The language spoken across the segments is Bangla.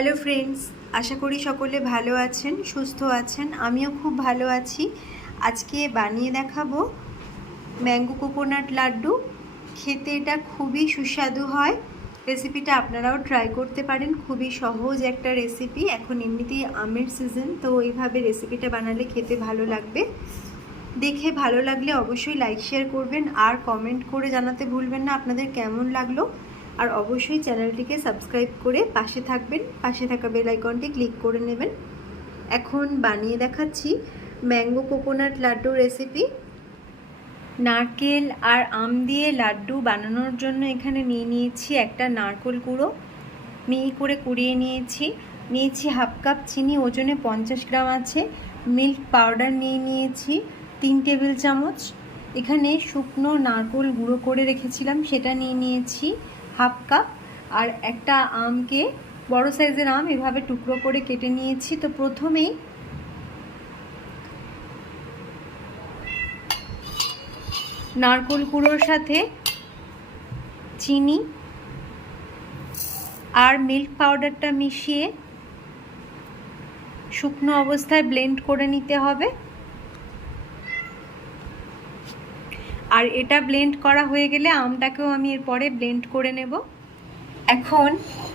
হ্যালো ফ্রেন্ডস, আশা করি সকলে ভালো আছেন, সুস্থ আছেন। আমিও খুব ভালো আছি। আজকে বানিয়ে দেখাবো ম্যাঙ্গো কোকোনাট লাড্ডু। খেতে এটা খুবই সুস্বাদু হয়। রেসিপিটা আপনারাও ট্রাই করতে পারেন। খুবই সহজ একটা রেসিপি। এখন এমনিতেই আমের সিজন, তো এইভাবে রেসিপিটা বানালে খেতে ভালো লাগবে। দেখে ভালো লাগলে অবশ্যই লাইক শেয়ার করবেন আর কমেন্ট করে জানাতে ভুলবেন না আপনাদের কেমন লাগলো। আর অবশ্যই চ্যানেলটিকে সাবস্ক্রাইব করে পাশে থাকবেন, পাশে থাকা বেল আইকনটি ক্লিক করে নেবেন। এখন বানিয়ে দেখাচ্ছি ম্যাঙ্গো কোকোনাট লাড্ডু রেসিপি। নারকেল আর আম দিয়ে লাড্ডু বানানোর জন্য এখানে নিয়েছি একটা নারকেল কুড়ো, মিহি করে কুড়িয়ে নিয়েছি হাফ কাপ চিনি, ওজনে 50 গ্রাম আছে। মিল্ক পাউডার নিয়েছি 3 টেবিল চামচ। এখানে শুকনো নারকেল গুঁড়ো করে রেখেছিলাম, সেটা নিয়েছি হাফ কাপ। আর একটা আমকে, বড় সাইজের আম, এভাবে টুকরো করে কেটে নিয়েছি। তো প্রথমেই নারকেল কুড়োর সাথে চিনি আর মিল্ক পাউডারটা মিশিয়ে শুকনো অবস্থায় ব্লেন্ড করে নিতে হবে। আর এটা ব্লেন্ড করা হয়ে গেলে আমটাকেও আমি এরপরে ব্লেন্ড করে নেব। এখন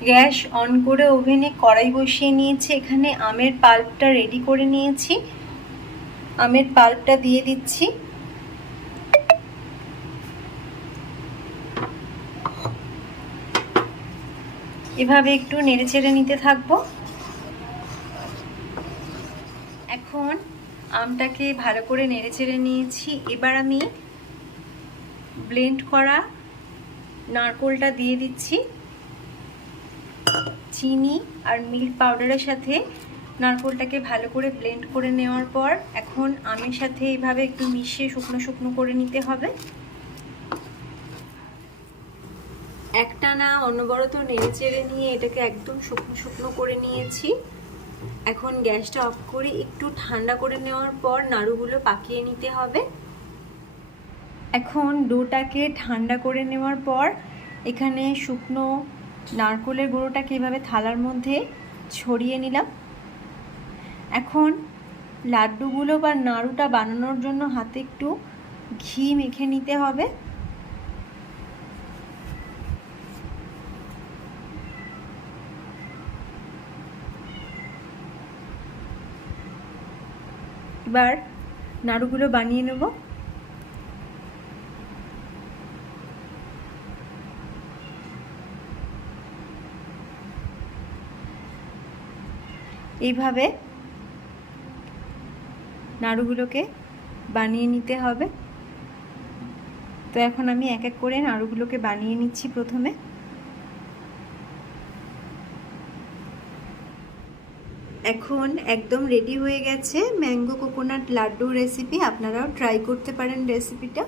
গ্যাস অন করে ওভেনে কড়াই বসিয়ে নিয়েছি। এখানে আমের পাল্পটা রেডি করে নিয়েছি। আমের পাল্পটা দিয়ে দিচ্ছি। এভাবে একটু নেড়েচেড়ে নিতে থাকবো। এখন আমটাকে ভালো করে নেড়েচেড়ে নিয়েছি। এবার আমি ব্লেন্ড করা নারকেলটা দিয়ে দিচ্ছি। চিনি আর মিল্ক পাউডারের সাথে নারকেলটাকে ভালো করে ব্লেন্ড করে নেওয়ার পর এখন আমের সাথে এইভাবে একটু মিশিয়ে শুকনো শুকনো করে নিতে হবে। একটানা অনবরত নেড়েচেড়ে নিয়ে এটাকে একদম শুকনো শুকনো করে নিয়েছি। এখন গ্যাসটা অফ করে একটু ঠান্ডা করে নেওয়ার পর নাড়ুগুলো পাকিয়ে নিতে হবে। এখন ডোটাকে ঠান্ডা করে নেওয়ার পর এখানে শুকনো নারকেলের গুঁড়োটাকে এভাবে থালার মধ্যে ছড়িয়ে নিলাম। এখন লাড্ডুগুলো বা নাড়ুটা বানানোর জন্য হাতে একটু ঘি মেখে নিতে হবে। এবার নাড়ুগুলো বানিয়ে নেব। এইভাবে নাড়ুগুলোকে বানিয়ে নিতে হবে। তো এখন আমি এক এক করে নাড়ুগুলোকে বানিয়ে নিচ্ছি। প্রথমে এখন একদম রেডি হয়ে গেছে ম্যাঙ্গো কোকোনাট লাড্ডু রেসিপি। আপনারাও ট্রাই করতে পারেন রেসিপিটা।